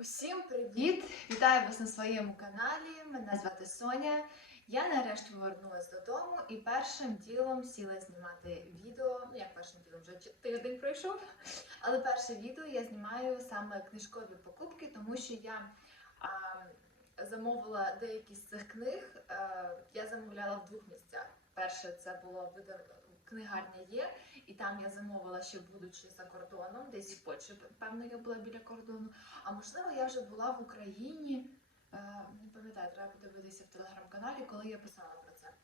Усім привіт! Вітаю вас на своєму каналі. Мене звати Соня. Я нарешті повернулася додому і першим ділом сіла знімати відео. Ну як першим ділом вже тиждень пройшов. Але перше відео я знімаю саме книжкові покупки, тому що я а, замовила деякі з цих книг. Е, я замовляла в двох місцях. Перше це було книгарня є, і там я замовила ще будучи за кордоном, десь в Польщі, певно, я була біля кордону. А можливо, я вже була в Україні. е, Не пам'ятаю, треба подивитися в телеграм-каналі, коли я писала про це.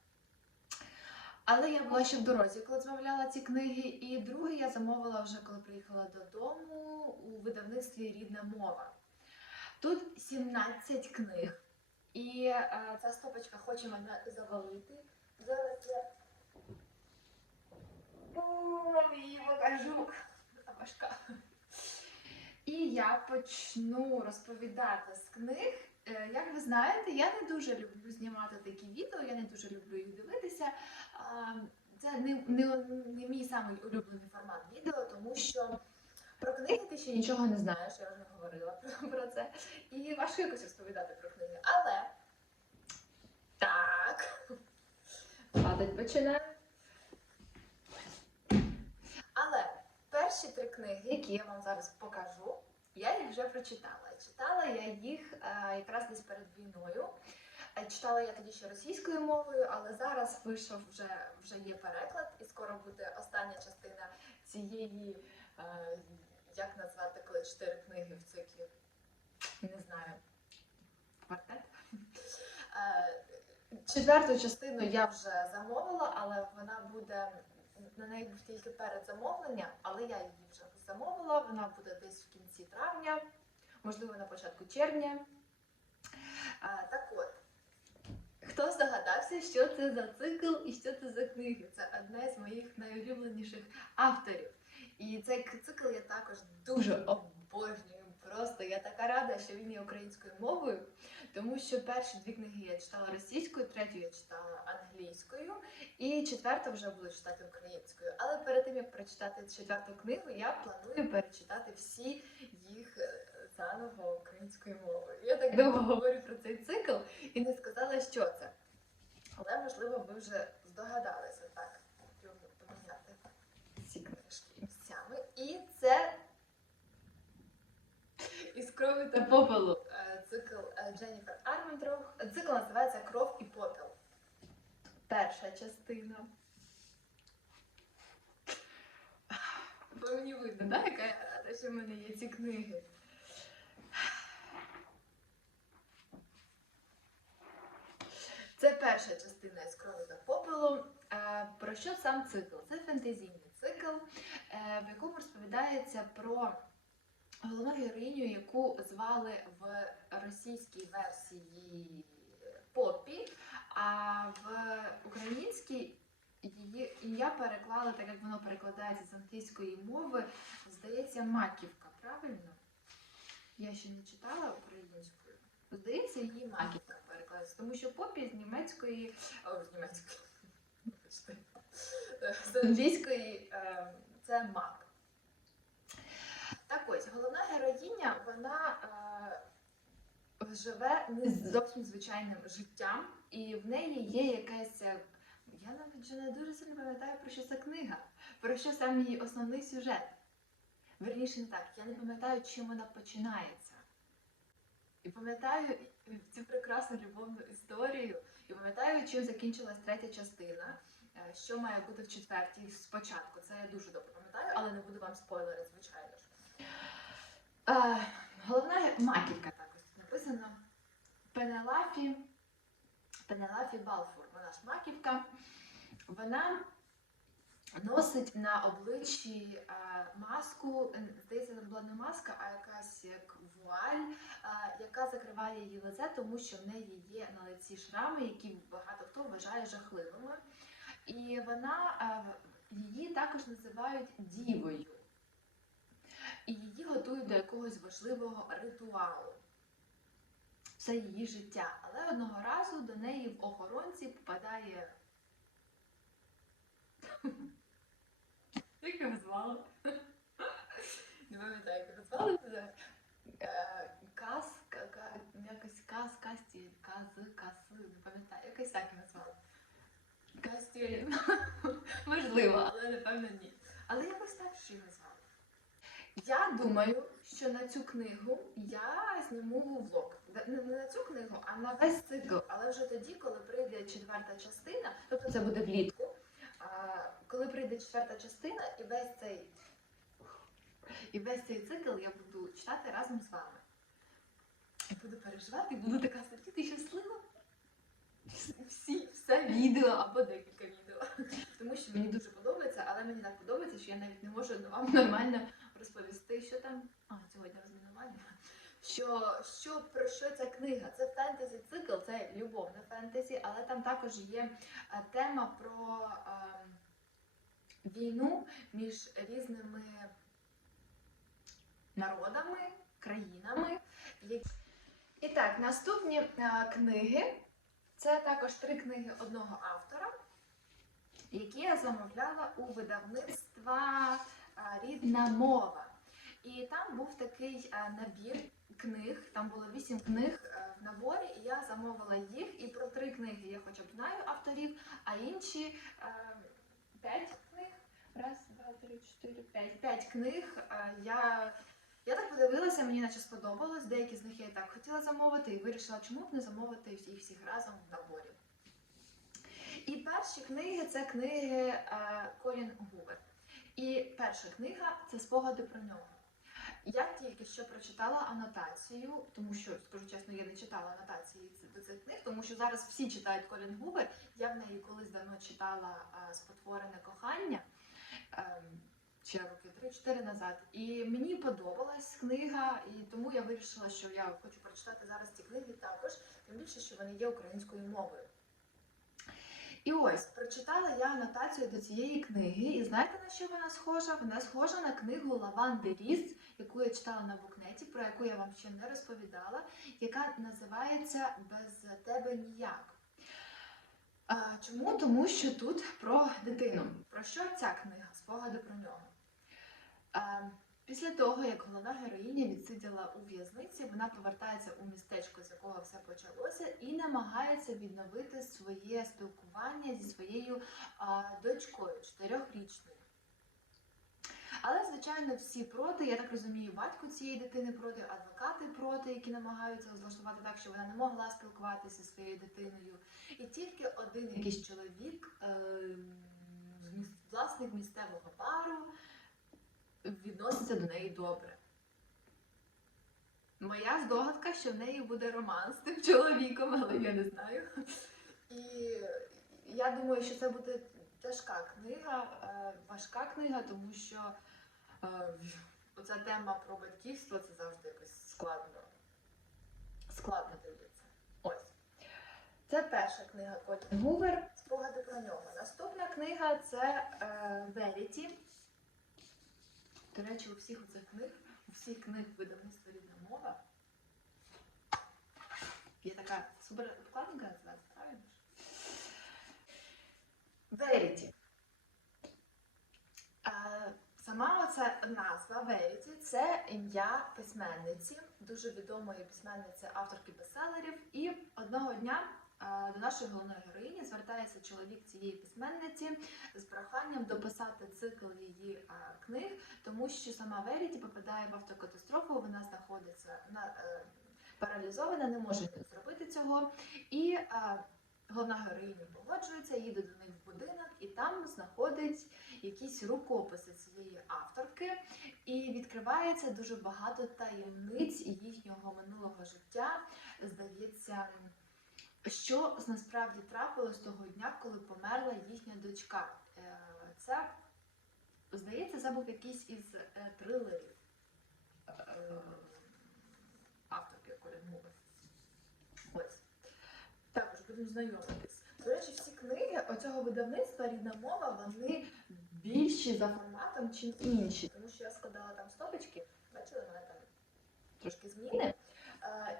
Але я була ще в дорозі, коли замовляла ці книги. І друге я замовила вже коли приїхала додому у видавництві Рідна мова. Тут 17 книг. І е, ця стопочка хоче мене завалити. Зараз я її покажу. Важка. І я почну розповідати з книг. Е, Як ви знаєте, я не дуже люблю знімати такі відео, я не дуже люблю їх дивитися. Це не, не, не мій самий улюблений формат відео, тому що про книги ти ще нічого не знаєш, я вже говорила про, про це. І важко якось розповідати про книги. Але так. Падать починає. Але перші три книги, які я вам зараз покажу, я їх вже прочитала. Читала я їх е, якраз десь перед війною. Е, Читала я тоді ще російською мовою, але зараз вийшов вже, вже є переклад, і скоро буде остання частина цієї, е, як назвати, коли чотири книги в циклі. Не знаю. Квартет. Е, Четверту частину я вже замовила, але вона буде на неї був тільки передзамовлення, але я її вже замовила. Вона буде десь в кінці травня, можливо, на початку червня. А, так от, хто здогадався, що це за цикл і що це за книги? Це одна з моїх найулюбленіших авторів. І цей цикл я також дуже обожнюю. Просто я така рада, що він є українською мовою, тому що перші дві книги я читала російською, третю я читала англійською. І четверту вже буду читати українською. Але перед тим як прочитати четверту книгу, я планую перечитати всі їх е, заново українською мовою. Я так довго говорю про цей цикл і не сказала, що це. Але можливо ви вже здогадалися так. Треба поміняти ці книжки місцями. І це із крові та попелу. Е, Цикл е, Дженніфер Арміндрох. Цикл називається Кров і попел. Перша частина. Бо мені видно, да, яка я рада, що в мене є ці книги. Це перша частина із крові та попелу. Е, Про що сам цикл? Це фентезійний цикл, е, в якому розповідається про головну героїню, яку звали в російській версії Поппі, а в українській її ім'я переклали, так як воно перекладається з англійської мови, здається, Маківка, правильно? Я ще не читала українською. Здається, її Маківка перекладається, тому що Поппі з німецької, о, з німецької, з англійської е, це Мак. Так ось, головна героїня, вона е, живе не зовсім звичайним життям, і в неї є якесь. е, Я навіть вже не дуже сильно пам'ятаю, про що ця книга, про що сам її основний сюжет. Верніше не так, я не пам'ятаю, чим вона починається. І пам'ятаю цю прекрасну любовну історію, і пам'ятаю, чим закінчилась третя частина, е, що має бути в четвертій спочатку. Це я дуже добре пам'ятаю, але не буду вам спойлери, звичайно. Е, головна ге- маківка так написано. Пенелафі. Пенелафі Балфур, вона ж маківка. Вона носить на обличчі е, маску, е, здається, це була не маска, а якась як вуаль, е, яка закриває її лице, тому що в неї є на лиці шрами, які багато хто вважає жахливими. І вона е, її також називають дівою. І її готують до якогось важливого ритуалу. Це її життя. Але одного разу до неї в охоронці попадає. Як його звали? Не пам'ятаю, як його звали. Е, Ка- Кастіль, Кази, Каси, не пам'ятаю, якось так її назвали. Кастіль. Можливо, але напевно ні. Але якось так ще її назвали. Я думаю, що на цю книгу я зніму влог. Не на цю книгу, а на весь цикл. Але вже тоді, коли прийде четверта частина, тобто це буде влітку. Коли прийде четверта частина, і весь цей і весь цей цикл я буду читати разом з вами. Я буду переживати, і буду така сидіти щаслива. Всі, все відео або декілька відео. Тому що мені дуже подобається, але мені так подобається, що я навіть не можу вам нормально розповісти, що там. А, сьогодні розмінування. Що, що про що ця книга? Це фентезі цикл, це любовне фентезі, але там також є е, тема про е, війну між різними народами, країнами. І так, наступні е, книги це також три книги одного автора, які я замовляла у видавництва Рідна мова. І там був такий набір книг, там було вісім книг е, в наборі, і я замовила їх. І про три книги я хоча б знаю авторів, а інші е, п'ять книг. Раз, два, три, чотири, п'ять. П'ять книг. е, Я, я так подивилася, мені наче сподобалось. Деякі з них я і так хотіла замовити, і вирішила, чому б не замовити їх всіх разом в наборі. І перші книги це книги Колін Гувер. І перша книга це спогади про нього. Я тільки що прочитала анотацію, тому що, скажу чесно, я не читала анотації до цих книг, тому що зараз всі читають Колін Гувер. Я в неї колись давно читала спотворене кохання ем, ще роки 3-4 назад. І мені подобалась книга, і тому я вирішила, що я хочу прочитати зараз ці книги також, тим більше, що вони є українською мовою. І ось прочитала я анотацію до цієї книги, і знаєте на що вона схожа? Вона схожа на книгу Лаванди Ріс, яку я читала на букнеті, про яку я вам ще не розповідала, яка називається Без тебе ніяк. Чому? Тому що тут про дитину. Про що ця книга? Спогади про нього. Після того, як головна героїня відсиділа у в'язниці, вона повертається у містечко, з якого все почалося, і намагається відновити своє спілкування зі своєю а, дочкою, чотирьохрічною. Але, звичайно, всі проти. Я так розумію, батько цієї дитини проти, адвокати проти, які намагаються влаштувати так, щоб вона не могла спілкуватися зі своєю дитиною. І тільки один якийсь чоловік, е, власник місцевого бару, відноситься до неї добре. Моя здогадка, що в неї буде роман з тим чоловіком, але я не знаю. І я думаю, що це буде тяжка книга, е, важка книга, тому що е, оця тема про батьківство це завжди якось складно. Складно дається. Ось. Це перша книга Колін Гувер. Спогади про нього. Наступна книга це е, Веріті. До речі, у всіх у цих книг, у всіх книг видавництва рідна мова. Є така супер вкладинка називається, правильно? Веріті. Е, Сама оця назва Веріті це ім'я письменниці, дуже відомої письменниці, авторки бестселерів. І одного дня до нашої головної героїні звертається чоловік цієї письменниці з проханням дописати цикл її книг, тому що сама Веріті попадає в автокатастрофу, вона знаходиться на е, паралізована, не може зробити цього. І головна героїня погоджується, їде до них в будинок, і там знаходить якісь рукописи цієї авторки, і відкривається дуже багато таємниць їхнього минулого життя. Здається, що насправді трапилось того дня, коли померла їхня дочка. Е, Це, здається, це був якийсь із е, трилерів е, авторки Колін Гувер. Ось. Також будемо знайомитись. До речі, всі книги оцього видавництва рідна мова, вони більші за форматом, чим інші. Тому що я складала там стопочки, бачили, мене там трошки зміни.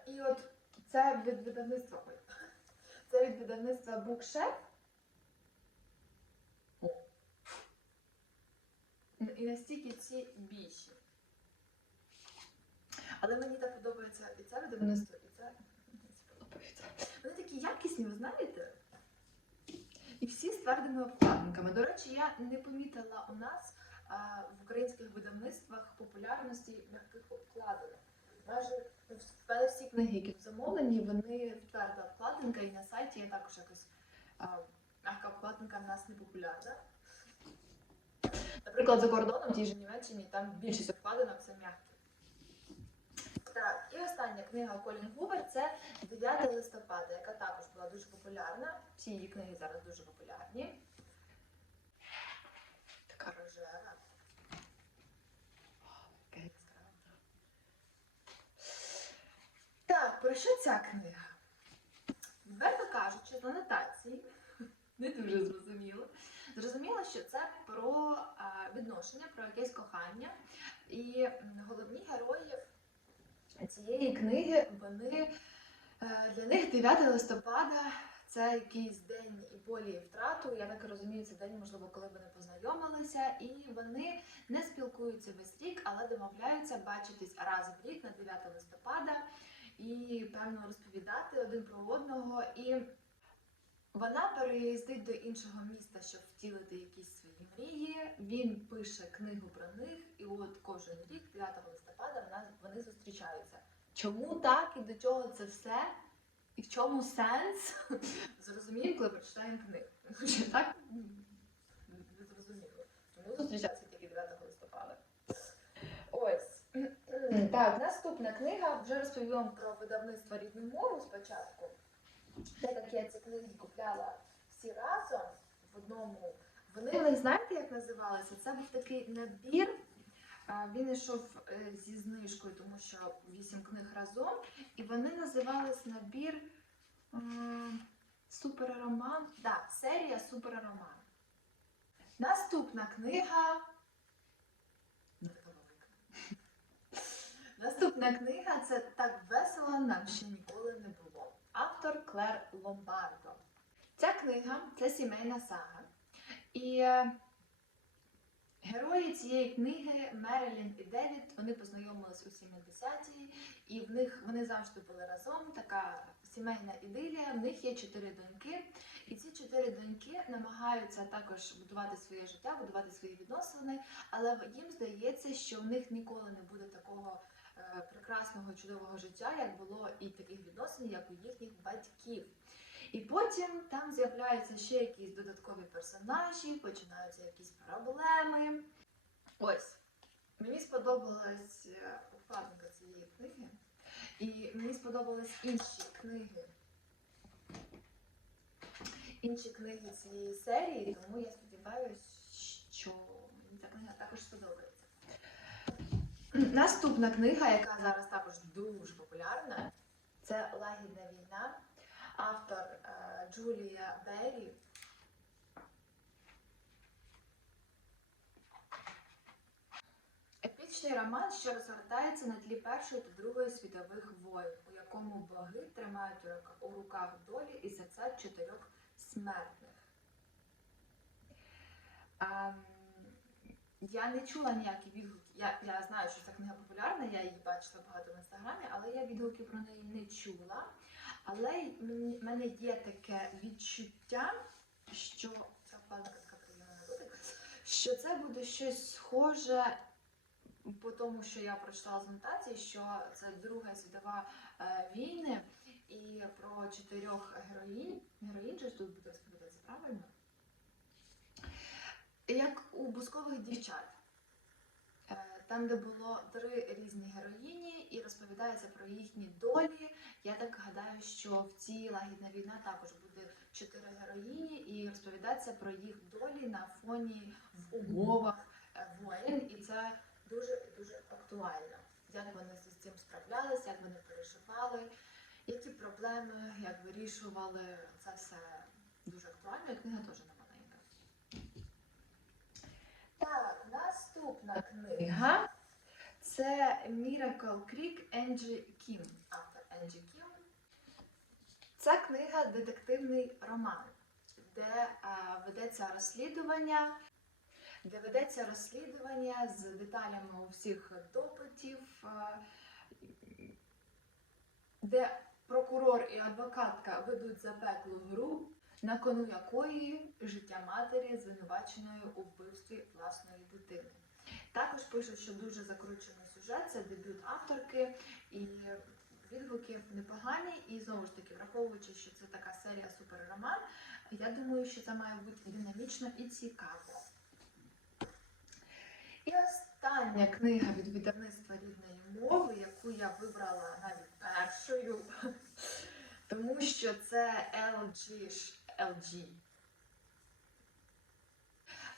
І от це від видавництва. Це від видавництва Букшеф. І настільки ці більші. Але мені так подобається і це видавництво, і це подобається. Вони такі якісні, ви знаєте? І всі з твердими обкладинками. До речі, я не помітила у нас а, в українських видавництвах популярності м'яких обкладинок. В мене всі книги, які замовлені, вони в тверда обкладинка, і на сайті є також якось м'яка обкладинка в нас не популярна. Наприклад, за кордоном, в тій же Німеччині, там більшість обкладинок це м'які. Так, і остання книга Колін Гувер це 9 листопада, яка також була дуже популярна. Всі її книги зараз дуже популярні. Така рожева. О, яка яскрава. Так, про що ця книга? Відверто кажучи, з анотації не дуже зрозуміло. Зрозуміло, що це про відношення, про якесь кохання. І головні герої цієї книги, вони е, для них 9 листопада це якийсь день і болі і втрату. Я так розумію, це день, можливо, коли вони познайомилися, і вони не спілкуються весь рік, але домовляються бачитись раз в рік на 9 листопада і певно розповідати один про одного. І вона переїздить до іншого міста, щоб втілити якісь свої мрії. Він пише книгу про них, і от кожен рік, 9 листопада, вони зустрічаються. Чому так і до чого це все? І в чому сенс? Зрозуміємо, коли прочитаємо книгу. Тому так не зрозуміло. Чому зустрічаються тільки 9 листопада? Ось. Так, наступна книга. Вже розповім вам про видавництво рідну мову спочатку. Так як я ці книги купляла всі разом в одному. Вони знаєте, як називалися? Це був такий набір. Він йшов е, зі знижкою, тому що вісім книг разом. І вони називались набір м, Суперроман. Так, серія Суперроман. Наступна книга. Не така велика. Наступна книга це так весело нам ще ніколи не було. Автор Клер Ломбардо. Ця книга це сімейна сага. І е, герої цієї книги Мерилін і Девід вони познайомились у 70-ті, і в них вони завжди були разом. Така сімейна ідилія. В них є чотири доньки, і ці чотири доньки намагаються також будувати своє життя, будувати свої відносини, але їм здається, що в них ніколи не буде такого прекрасного чудового життя, як було і таких відносин, як у їхніх батьків. І потім там з'являються ще якісь додаткові персонажі, починаються якісь проблеми. Ось. Мені сподобалась е, укладинка цієї книги, і мені сподобались інші книги. Інші книги цієї серії, тому я сподіваюся, що мені ця книга також сподобається. Наступна книга, яка зараз також дуже популярна, це Лагідна війна. Автор е, Джулія Беррі. Епічний роман, що розгортається на тлі Першої та Другої світових воєн, у якому боги тримають у руках долі і серця чотирьох смертних. Ем, я не чула ніякі відгуки. Я, я знаю, що ця книга популярна, я її бачила багато в інстаграмі, але я відгуки про неї не чула. Але в мене є таке відчуття, що ця вкладка така приємна на дотик, що це буде щось схоже по тому, що я прочитала з анотації, що це Друга світова е, війни і про чотирьох героїнь. Героїнь же тут буде розповідатися правильно? Як у бускових дівчат. Там, де було три різні героїні, і розповідається про їхні долі. Я так гадаю, що в цій лагідна війна також буде чотири героїні, і розповідається про їх долі на фоні в умовах е, воєн, і це дуже дуже актуально. Як вони з цим справлялися, як вони переживали, які проблеми, як вирішували. Це все дуже актуально, і книга теж не маленька. Так, наступна книга це Miracle Creek Енджі Кім. Автор Енджі Кім. Це книга детективний роман, де е, ведеться розслідування, де ведеться розслідування з деталями усіх допитів, е, де прокурор і адвокатка ведуть запеклу гру, на кону якої життя матері звинуваченої у вбивстві власної дитини. Також пишуть, що дуже закручений сюжет, це дебют авторки, і відгуки непогані. І знову ж таки, враховуючи, що це така серія суперроман, я думаю, що це має бути динамічно і цікаво. І остання книга від видавництва рідної мови, яку я вибрала навіть першою, тому що це LG, LG.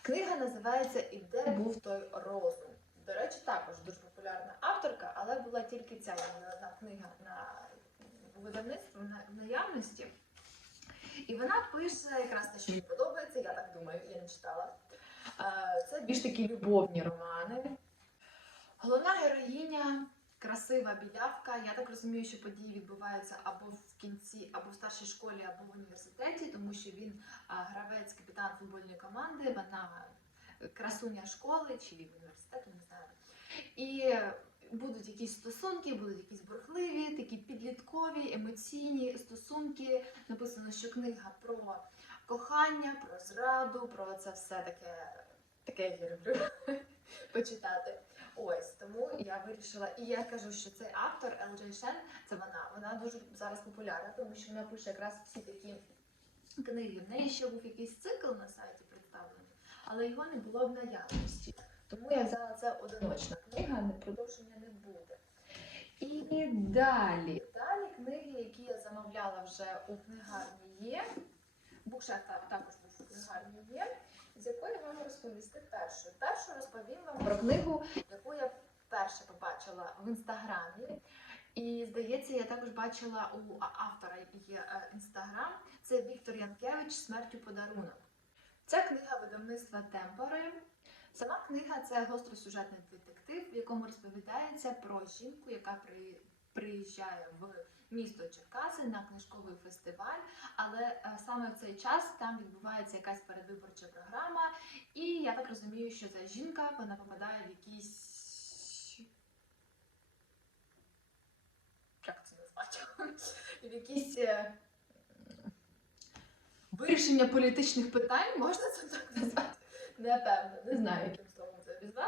Книга називається І де був той розум. До речі, також дуже популярна авторка, але була тільки ця одна книга на видавництво на наявності. І вона пише якраз те, що мені подобається, я так думаю, я не читала. Е, Це більш такі любовні романи. Головна героїня красива білявка. Я так розумію, що події відбуваються або в кінці, або в старшій школі, або в університеті, тому що він гравець, капітан футбольної команди, вона красуня школи чи університету, не знаю. І будуть якісь стосунки, будуть якісь бурхливі, такі підліткові, емоційні стосунки. Написано, що книга про кохання, про зраду, про це все таке. Таке я люблю почитати. Ось тому я вирішила, і я кажу, що цей автор Елджей Шен, це вона. Вона дуже зараз популярна, тому що вона пише якраз всі такі книги. В неї ще був якийсь цикл на сайті представлений, але його не було в наявності. Тому я взяла це одиночна книга, не продовження не буде. І далі. Далі книги, які я замовляла вже у книгарні є. Букшеф та- також був у книгарні є, якої можу розповісти першою. Першу розповім вам про книгу, яку я вперше побачила в інстаграмі. І здається, я також бачила у автора є е, інстаграм. Це Віктор Янкевич Смертю подарунок. Ця книга видавництва Темпори. Сама книга це гостросюжетний детектив, в якому розповідається про жінку, яка при, приїжджає в місто Черкаси на книжковий фестиваль, але е, саме в цей час там відбувається якась передвиборча програма, і я так розумію, що ця жінка вона попадає в якісь. Як це назвати? В якісь е, вирішення політичних питань, можна це так назвати? Напевно, не знаю, яким словом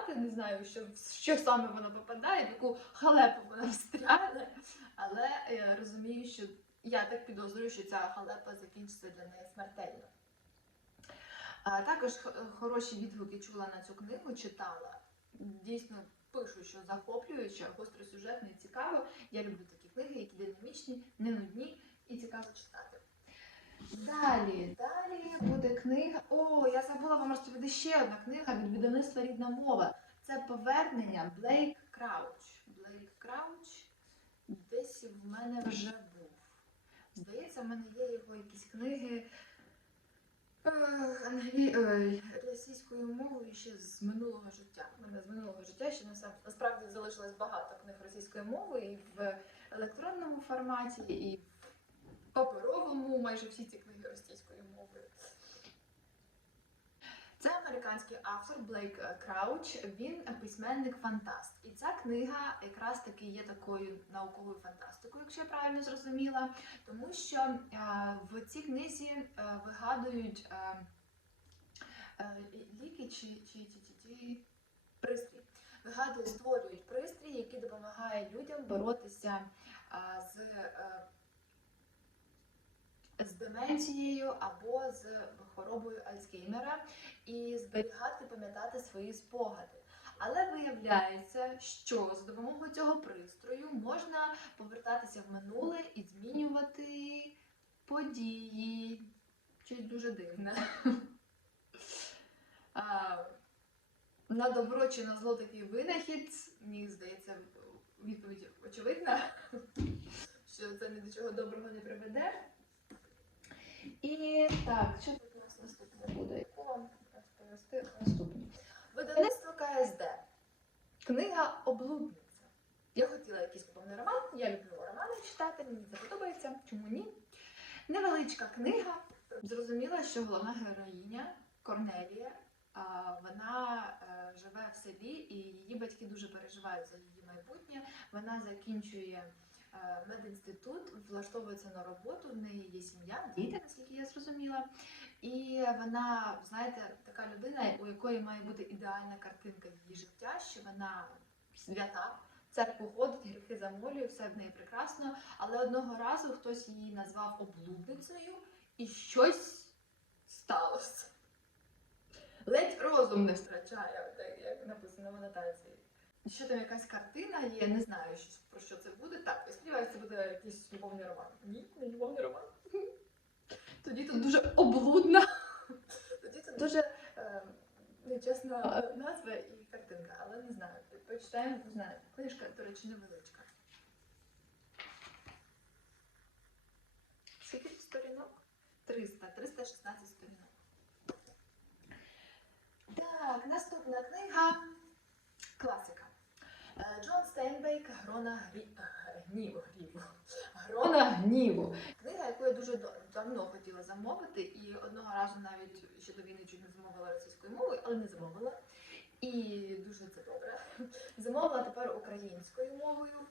це не знаю, що, що саме вона попадає, в яку халепу вона встряне, але я розумію, що я так підозрюю, що ця халепа закінчиться для неї смертельно. А, також хороші відгуки чула на цю книгу, читала. Дійсно пишу, що захоплююче, гостросюжетно і цікаво. Я люблю такі книги, які динамічні, не нудні і цікаво читати. Далі, далі буде книга. О, я забула вам розповісти ще одна книга від видавництва Рідна мова. Це повернення Блейк Крауч. Блейк Крауч десь в мене вже був. Здається, в мене є його якісь книги е, е, російською мовою ще з минулого життя. У мене з минулого життя ще насправді залишилось багато книг російською мовою і в електронному форматі, і паперовому, майже всі ці книги російською мовою. Це американський автор Блейк е, Крауч. Він письменник-фантаст. І ця книга якраз таки є такою науковою фантастикою, якщо я правильно зрозуміла, тому що е, в цій книзі е, вигадують ліки чи, чи, чи, чи, чи пристрій. Вигадують, створюють пристрій, який допомагає людям боротися з. З деменцією або з хворобою Альцгеймера і зберігати, пам'ятати свої спогади. Але виявляється, що за допомогою цього пристрою можна повертатися в минуле і змінювати події. Щось дуже дивне. На добро чи на зло такий винахід, мені здається, відповідь очевидна, що це ні до чого доброго не приведе. І так, що у нас наступне буде? Яку вам розповісти наступне? Видавництво КСД. Книга Облудниця. Я хотіла якийсь любовний роман. Я люблю романи читати, мені це подобається. Чому ні? Невеличка книга. Зрозуміла, що головна героїня Корнелія. Вона е, живе в селі, і її батьки дуже переживають за її майбутнє. Вона закінчує медінститут, влаштовується на роботу, в неї є сім'я, діти, наскільки я зрозуміла. І вона, знаєте, така людина, у якої має бути ідеальна картинка її життя, що вона свята, церкву ходить, гріхи замолює, все в неї прекрасно. Але одного разу хтось її назвав облудницею, і щось сталося. Ледь розум не втрачає, як написано в анотації. Що там якась картина є, не знаю, що, про що це буде. Так, я сподіваюся, це буде якийсь любовний роман. Ні, не любовний роман. Тоді тут дуже облудна. Тоді тут дуже е, нечесна е, назва і картинка, але не знаю. Почитаємо, не знаю. Книжка, до речі, невеличка. Скільки сторінок? 300, 316 сторінок. Так, наступна книга класика. Джон Стейнбейк Грона Грі... гніву. гніву. Грона гніву. Книга, яку я дуже давно хотіла замовити, і одного разу навіть ще до війни чуть не замовила російською мовою, але не замовила. І дуже це добре. Замовила тепер українською мовою.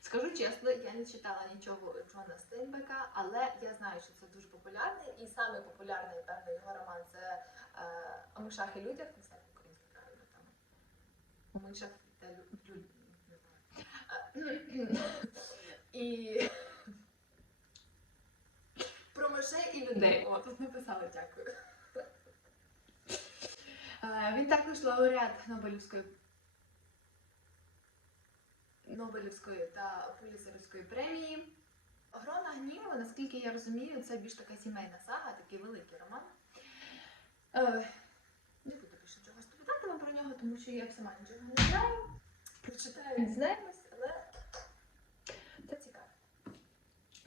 Скажу чесно, я не читала нічого Джона Стейнбека, але я знаю, що це дуже популярний, і саме популярний певний його роман це е, «О мишах і людях, не знаю, як українською правильно там. «О мишах І про мишей і людей. О, тут написала дякую. Е, Він також лауреат Нобелівської Нобелівської та Пуліцерівської премії. Грона гніву, наскільки я розумію, це більш така сімейна сага, такий великий роман. Е, не буду більше чого розповідати вам про нього, тому що я сама нічого не знаю. Прочитаю, дізнаємось, але це цікаво.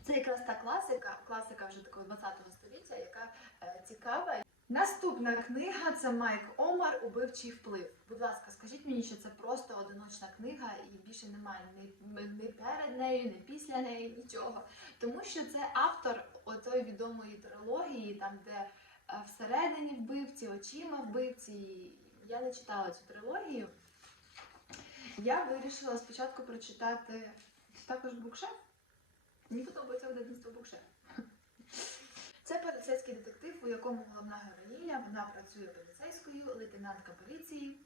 Це якраз та класика, класика вже такого 20-го століття, яка е, цікава. Наступна книга це Майк Омар Убивчий вплив. Будь ласка, скажіть мені, що це просто одиночна книга і більше немає ні перед нею, ні після неї, нічого. Тому що це автор отої відомої трилогії, там де е, всередині вбивці, очима вбивці. Я не читала цю трилогію. Я вирішила спочатку прочитати також букшеф. Мені подобається видавництво букшеф. Це поліцейський детектив, у якому головна героїня вона працює поліцейською, лейтенантка поліції.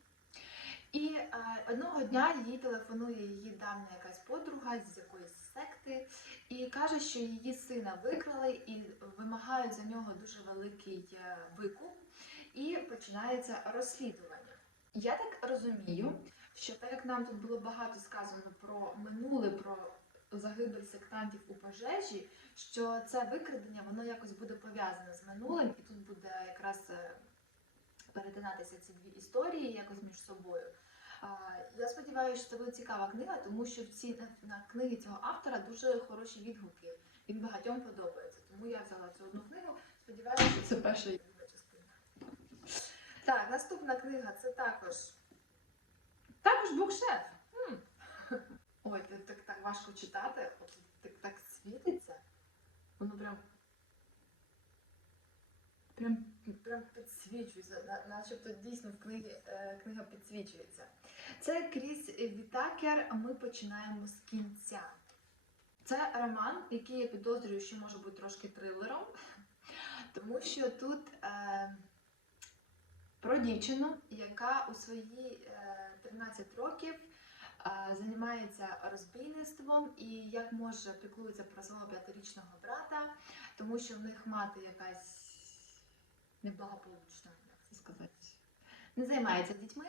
І е, одного дня їй телефонує її давня якась подруга з якоїсь секти і каже, що її сина викрали і вимагають за нього дуже великий е, викуп, і починається розслідування. Я так розумію, що так як нам тут було багато сказано про минуле, про загибель сектантів у пожежі, що це викрадення воно якось буде пов'язане з минулим, і тут буде якраз е, перетинатися ці дві історії якось між собою. Я сподіваюся, що це буде цікава книга, тому що всі на, на книги цього автора дуже хороші відгуки. Він багатьом подобається. Тому я взяла цю одну книгу. Сподіваюся, що це перша частина. Так, наступна книга це також. Також букшеф. Ой, так, так, важко читати, от так, так світиться. Воно прям. Прям, прям підсвічується, на- начебто дійсно в книгі, е, книга підсвічується. Це Кріс Вітакер. Ми починаємо з кінця. Це роман, який я підозрюю, що може бути трошки трилером, тому що тут е, про дівчину, яка у свої е, 13 років е, займається розбійництвом і як може піклується про свого п'ятирічного брата, тому що в них мати якась неблагополучна, як це сказати, не займається дітьми.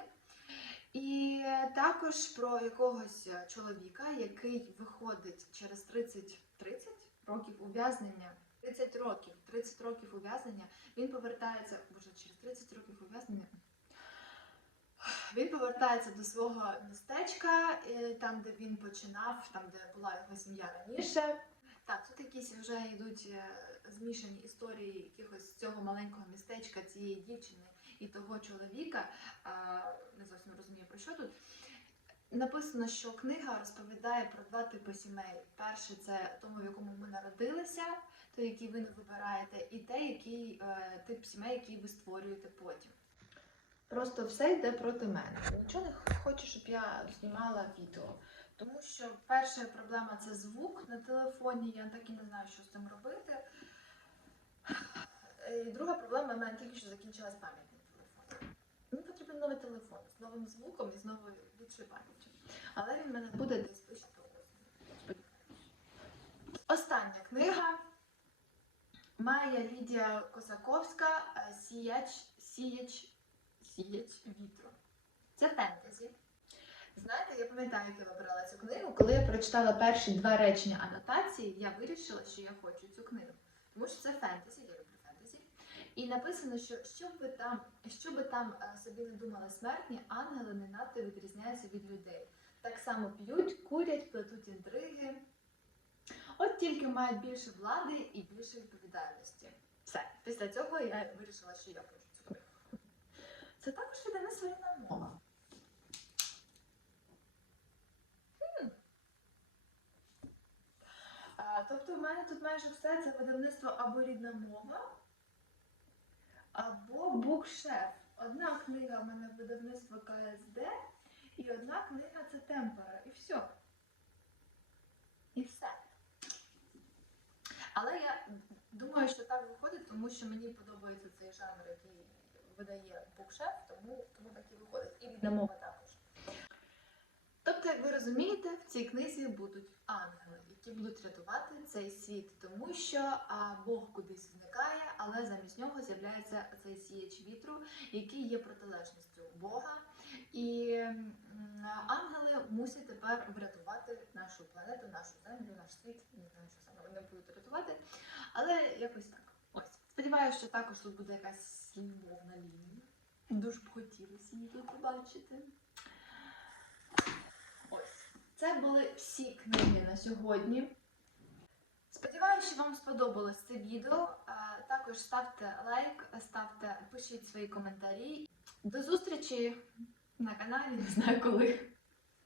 І також про якогось чоловіка, який виходить через 30, 30 років ув'язнення. 30 років, 30 років ув'язнення. Він повертається, боже, через 30 років ув'язнення. Він повертається до свого містечка, е, там, де він починав, там, де була його сім'я раніше. Так, тут якісь вже йдуть е, змішані історії якихось цього маленького містечка, цієї дівчини і того чоловіка. Не зовсім розумію про що тут. Написано, що книга розповідає про два типи сімей. Перше це тому, в якому ми народилися, той, який ви не вибираєте, і те, який е, тип сімей, який ви створюєте потім. Просто все йде проти мене. Нічого не хочу, щоб я знімала відео. Тому що перша проблема це звук на телефоні, я так і не знаю, що з цим робити. І друга проблема, в мене тільки що закінчилась пам'ять потрібен новий телефон з новим звуком і з новою пам'яттю. Але він в мене буде десь ближче до Остання книга. Майя Лідія Косаковська е, Сіяч, Сіяч, Сіяч вітру. Це фентезі. Знаєте, я пам'ятаю, як я вибрала цю книгу. Коли я прочитала перші два речення анотації, я вирішила, що я хочу цю книгу. Тому що це фентезі, я. І написано, що що би там, що би там е, собі не думали смертні, ангели не надто відрізняються від людей. Так само п'ють, курять, плетуть інтриги. От тільки мають більше влади і більше відповідальності. Все. Після цього я вирішила, що я хочу цю книгу. Це також видавництво мова. Хм. А, тобто в мене тут майже все це видавництво або рідна мова, або букшеф. Одна книга в мене видавництво КСД, і одна книга це темпера. І все. І все. Але я думаю, що так виходить, тому що мені подобається цей жанр, який видає букшеф, тому, тому так і виходить. І рідна мова також. Як ви розумієте, в цій книзі будуть ангели, які будуть рятувати цей світ, тому що а, Бог кудись зникає, але замість нього з'являється цей сіяч вітру, який є протилежністю Бога. І ангели мусять тепер врятувати нашу планету, нашу землю, наш світ. Не знаю, що саме вони будуть рятувати, але якось так. Ось. Сподіваюся, що також тут буде якась любовна лінія. Дуже б хотілося її побачити. Це були всі книги на сьогодні. Сподіваюся, що вам сподобалось це відео. Також ставте лайк, ставте, пишіть свої коментарі. До зустрічі на каналі, не знаю коли.